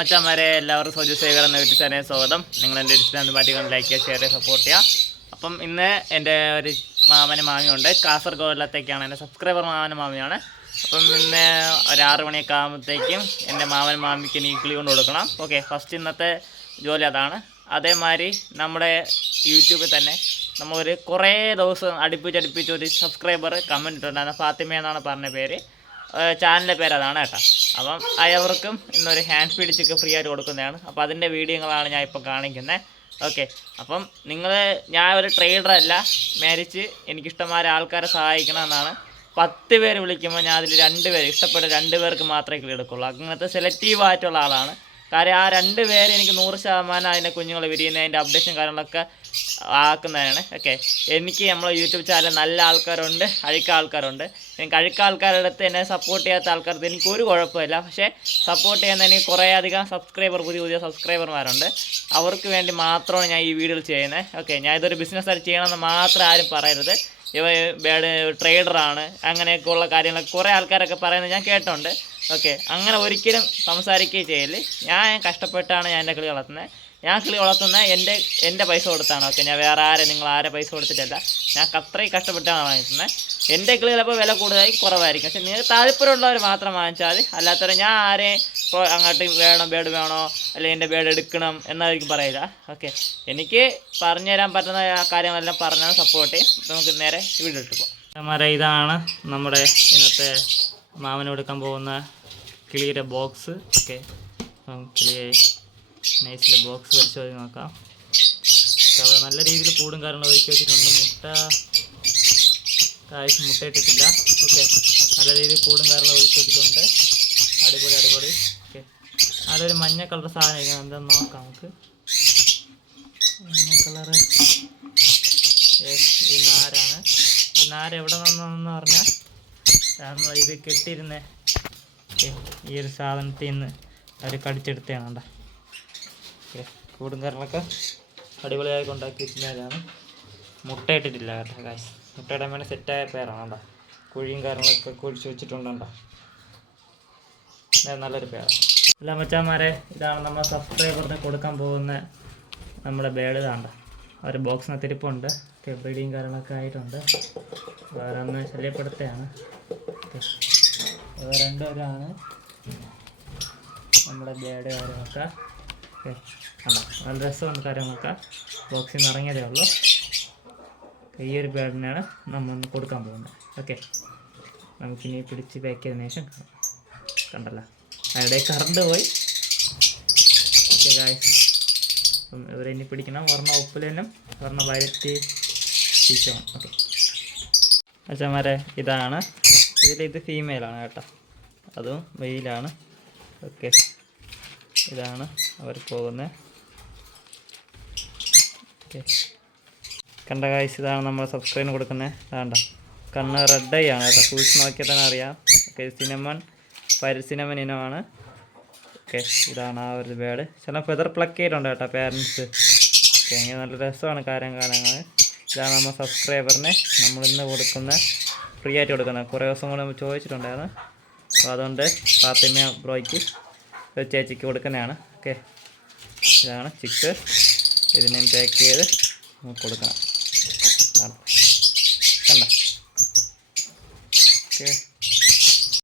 മച്ചാന്മാരെ എല്ലാവരും സോജു സേവർ എന്ന യൂട്യൂബ് ചാനലിൽ സ്വാഗതം. നിങ്ങൾ എന്റെ ഇൻസ്റ്റാഗ്രാം മാറ്റി ലൈക്ക് ചെയ്യുക ഷെയർ സപ്പോർട്ട് ചെയ്യുക അപ്പം ഇന്ന് എന്റെ ഒരു മാമന് മാമിയുണ്ട്. കാസർഗോഡിലത്തേക്കാണ്. എന്റെ സബ്സ്ക്രൈബർ മാമന് മാമിയാണ്. അപ്പം ഇന്ന് ഒരു ആറ് മണിയൊക്കെ ആകുമ്പോഴത്തേക്കും എന്റെ മാമൻ മാമിക്ക് ഇനി കിളി കൊണ്ട് കൊടുക്കണം. ഓക്കെ ഫസ്റ്റ് ഇന്നത്തെ ജോലി അതാണ്. അതേമാതിരി നമ്മുടെ യൂട്യൂബിൽ തന്നെ നമ്മളൊരു കുറേ ദിവസം അടുപ്പിച്ചടുപ്പിച്ച് ഒരു സബ്സ്ക്രൈബർ കമന്റ് ഇട്ടുണ്ടായിരുന്നു ഫാത്തിമ എന്നാണ് പറഞ്ഞ പേര്. ചാനലിന്റെ പേര് അതാണ് കേട്ടോ. അപ്പം അയവർക്കും ഇന്നൊരു ഹാൻഡ് ഫീഡ് ചിക്കൻ ഫ്രീ ആയിട്ട് കൊടുക്കുന്നതാണ്. അപ്പോൾ അതിന്റെ വീഡിയോകളാണ് ഞാൻ ഇപ്പോൾ കാണിക്കുന്നത് ഓക്കെ അപ്പം നിങ്ങൾ ഞാൻ ഒരു ട്രെയിലറല്ല മേരിച്ച് എനിക്കിഷ്ടമായ ആൾക്കാരെ സഹായിക്കണം എന്നാണ്. പത്ത് പേര് വിളിക്കുമ്പോൾ ഞാൻ അതിൽ രണ്ട് പേര് ഇഷ്ടപ്പെട്ട രണ്ട് പേർക്ക് മാത്രമേ കിളി അങ്ങനത്തെ സെലക്റ്റീവ് ആയിട്ടുള്ള ആളാണ്. കാര്യം ആ രണ്ട് പേര് എനിക്ക് നൂറ് ശതമാനം അതിന്റെ കുഞ്ഞുങ്ങൾ വിരിയുന്നതിന്റെ അപ്ഡേഷൻ കാര്യങ്ങളൊക്കെ ആക്കുന്നതാണ്. ഓക്കെ എനിക്ക് നമ്മളെ യൂട്യൂബ് ചാനൽ നല്ല ആൾക്കാരുണ്ട് അഴുക്ക ആൾക്കാരുണ്ട്. എനിക്ക് അഴുക്ക ആൾക്കാരുടെ അടുത്ത് എന്നെ സപ്പോർട്ട് ചെയ്യാത്ത ആൾക്കാർക്ക് എനിക്ക് ഒരു കുഴപ്പമില്ല. പക്ഷേ സപ്പോർട്ട് ചെയ്യുന്ന എനിക്ക് കുറേ അധികം സബ്സ്ക്രൈബർ പുതിയ പുതിയ സബ്സ്ക്രൈബർമാരുണ്ട് അവർക്ക് വേണ്ടി മാത്രമാണ് ഞാൻ ഈ വീഡിയോ ചെയ്യുന്നത്. ഓക്കെ ഞാൻ ഇതൊരു ബിസിനസ്സായിട്ട് ചെയ്യണമെന്ന് മാത്രം ആരും പറയരുത്. ഇവ ബേഡ് ട്രേഡറാണ് അങ്ങനെയൊക്കെ ഉള്ള കാര്യങ്ങളൊക്കെ കുറേ ആൾക്കാരൊക്കെ പറയുന്നത് ഞാൻ കേട്ടുണ്ട്. ഓക്കെ അങ്ങനെ ഒരിക്കലും സംസാരിക്കുകയും ചെയ്യൽ ഞാൻ കഷ്ടപ്പെട്ടാണ് ഞാൻ എന്റെ കിളി വളർത്തുന്നത്. ഞാൻ കിളി വളർത്തുന്നത് എന്റെ എന്റെ പൈസ കൊടുത്താണ്. ഓക്കെ ഞാൻ വേറെ ആരെ നിങ്ങൾ ആരെ പൈസ കൊടുത്തിട്ടല്ല. ഞാൻ അത്രയും കഷ്ടപ്പെട്ടാണ് വാങ്ങിക്കുന്നത്. എന്റെ കിളി ചിലപ്പോൾ വില കൂടുതലായി കുറവായിരിക്കും. പക്ഷേ നിങ്ങൾക്ക് താല്പര്യമുള്ളവർ മാത്രം വാങ്ങിച്ചാൽ അല്ലാത്തവരെ ഞാൻ ഇപ്പോൾ അങ്ങോട്ട് വേണം ബേഡ് വേണോ അല്ലെങ്കിൽ എന്റെ ബേഡ് എടുക്കണം എന്നായിരിക്കും പറയില്ല. ഓക്കെ എനിക്ക് പറഞ്ഞു തരാൻ പറ്റുന്ന കാര്യങ്ങളെല്ലാം പറഞ്ഞാൽ സപ്പോർട്ട് ചെയ്യും. നമുക്ക് നേരെ ഇട്ട് പോകാം. ഇതാണ് നമ്മുടെ ഇന്നത്തെ മാമന് കൊടുക്കാൻ പോകുന്ന കിളിയുടെ ബോക്സ് ഓക്കെ. അപ്പം കിളിയെ നൈസിലെ ബോക്സ് പരിശോധന നോക്കാം. അവർ നല്ല രീതിയിൽ കൂടും കാരണം ഒരുക്കി വെച്ചിട്ടുണ്ട്. മുട്ട കാഴ്ച മുട്ട ഇട്ടിട്ടില്ല. ഓക്കെ. നല്ല രീതിയിൽ കൂടും കാരണം ഒരുക്കി വെച്ചിട്ടുണ്ട്. അടിപൊളി അടിപൊളി. ഓക്കെ. നല്ലൊരു മഞ്ഞ കളർ സാധനം ഇരിക്കണം എന്താ നോക്കാം നമുക്ക്. മഞ്ഞ കളറ്. ഈ നാരാണ്. നാര് എവിടെ നിന്നാണെന്ന് പറഞ്ഞാൽ നമ്മൾ ഇത് കെട്ടിയിരുന്ന ഈ ഒരു സാധനത്തിൽ നിന്ന് അവർ കടിച്ചെടുത്തതാണ് കണ്ട? ഓക്കെ കൂടും കാരണമൊക്കെ അടിപൊളിയായി വെച്ചിരുന്നതാണ് മുട്ടയിട്ടിട്ടില്ല കേട്ടോ കാശ് മുട്ടയുടെ മേലെ സെറ്റായ പേരാണ് കേട്ടോ കുഴിയും കാര്യങ്ങളൊക്കെ കുഴിച്ച് വെച്ചിട്ടുണ്ടോ നല്ലൊരു പേരാണ് അല്ല മച്ചാന്മാരെ ഇതാണ് നമ്മൾ സബ്സ്ക്രൈബറിന് കൊടുക്കാൻ പോകുന്ന നമ്മുടെ ബേഡ് താണ്ട ഒരു ബോക്സിനകത്ത് ഇരിപ്പുണ്ട് ഓക്കെ ബ്രീഡിങ് കാര്യങ്ങളൊക്കെ ആയിട്ടുണ്ട്. വേറെ ഒന്ന് ശല്യപ്പെടുത്തുകയാണ് രണ്ടുപേരാണ് നമ്മുടെ ബേഡ് കാര്യങ്ങളൊക്കെ. കണ്ടോ നല്ല രസമുണ്ട് കാര്യങ്ങളൊക്കെ. ബോക്സിൽ നിന്ന് ഇറങ്ങിയതേ ഉള്ളൂ. ഈ ഒരു ബേഡിനാണ് നമ്മൾ കൊടുക്കാൻ പോകുന്നത്. ഓക്കെ. നമുക്കിനി പിടിച്ച് പാക്ക് ചെയ്തതിനു ശേഷം കാണാം. കണ്ടല്ലോ. അവിടെ കറണ്ട് പോയി. ഓക്കെ അപ്പം ഇവരെ ഇനി പിടിക്കണം. വർണ ഉപ്പിലും വർണ വയലറ്റ് ടീച്ചറും ഓക്കെ. അച്ഛന്മാരെ ഇതാണ്. ഇതിൽ ഇത് ഫീമെയിലാണ് കേട്ടോ. അതും മെയിലാണ് ഓക്കെ. ഇതാണ് അവർ പോകുന്നത് ഓക്കെ. കണ്ട കാഴ്ച ഇതാണ് നമ്മൾ സബ്സ്ക്രൈബ് കൊടുക്കുന്നത് വേണ്ട കണ്ണ് റെഡ് ഐ ആണ് കേട്ടോ. സൂക്ഷിച്ച് നോക്കിയാൽ തന്നെ അറിയാം. ഓക്കെ സിനമൺ പരസിനമൻ ഇനമാണ്. ഓക്കെ ഇതാണ് ആ ഒരു ബേഡ് ചില ഫെദർ പ്ലക്ക് ചെയ്തിട്ടുണ്ട് കേട്ടോ പേരൻസ് ഓക്കെ അങ്ങനെ നല്ല രസമാണ് കാര്യം കാലങ്ങൾ ഇതാണ് നമ്മൾ സബ്സ്ക്രൈബറിന് നമ്മളിന്ന് കൊടുക്കുന്ന ഫ്രീ ആയിട്ട് കൊടുക്കുന്നത്. കുറേ ദിവസം കൊണ്ട് നമ്മൾ ചോദിച്ചിട്ടുണ്ടായിരുന്നു. അപ്പോൾ അതുകൊണ്ട് ഫാത്തിമ ബ്രോയ്ക്ക് ചേച്ചിക്ക് കൊടുക്കുന്നതാണ്. ഓക്കെ ഇതാണ് ചിക്ക് ഇതിനെ പാക്ക് ചെയ്ത് നമുക്ക് കൊടുക്കണം.